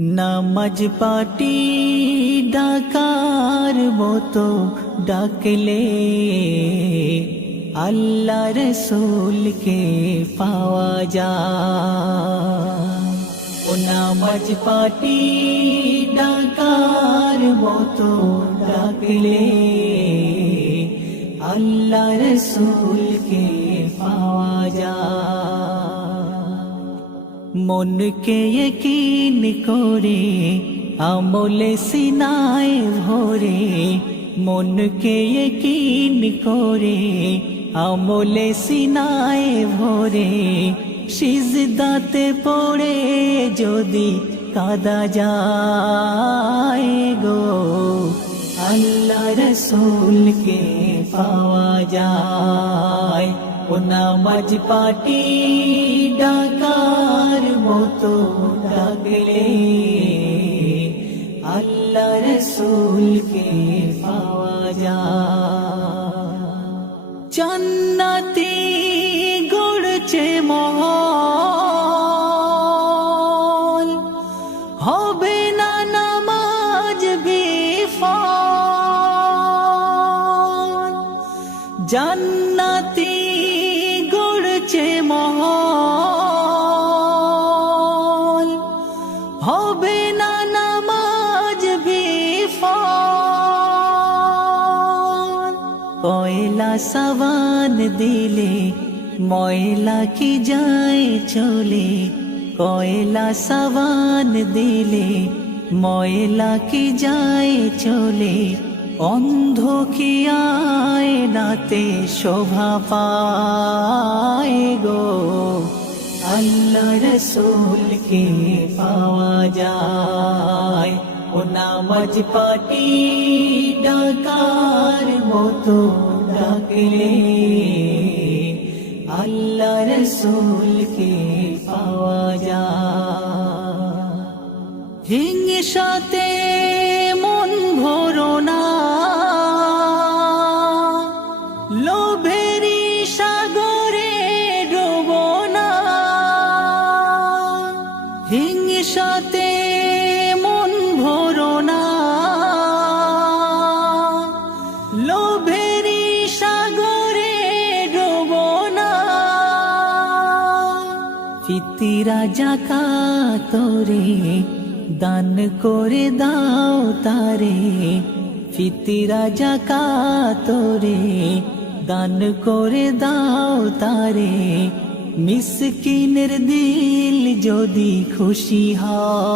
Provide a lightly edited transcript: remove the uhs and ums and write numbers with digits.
নামাজ পাটি ডাকার মতো ডাকলে আল্লাহ রসূলকে পাওয়া যায়। ও নামাজ পাটি ডাকার মতো ডাকলে আল্লাহ রসূলকে পাওয়া যায়। মনকে यकीन করে আমলে সিনায় ভরে, মনকে यकीन করে আমলে সিনায় ভরে, সিজদাতে পড়ে যদি কাঁদা যায় গো আল্লাহ রসূলকে পাওয়া যায়। ও নামাজ পাটি ডাকার মতো ডাকলে আল্লাহ রসূলকে পাওয়া যায়। জান্নাতি গড়ছে মহল, হবে না নামাজ বিফল। জান্নাতি গড়ছে মহল, হবে না নামাজ বিফল। পয়লা সাবান দিলে ময়লা কি যায় চলে, পয়লা সাবান দিলে ময়লা কি যায় চলে। অন্ধ কি আয়নাতে শোভা পায় গো আল্লাহ রসূলকে পাওয়া যায়। ও নামাজ পাটি ডাকার মতো ডাকলে আল্লাহ রসূলকে পাওয়া যায়। হিংসাতে মন ভরো না, লোভেরি সাগরে ডোবো না। হিংসাতে মন ভরো না, লোভেরি সাগরে ডোবো না। ফিতিরা যাকাত রে দান করে দাও তারে, ফিতিরা যাকাত রে দান করে দাও তারে। মিসকিনের দিল যদি খুশি হয়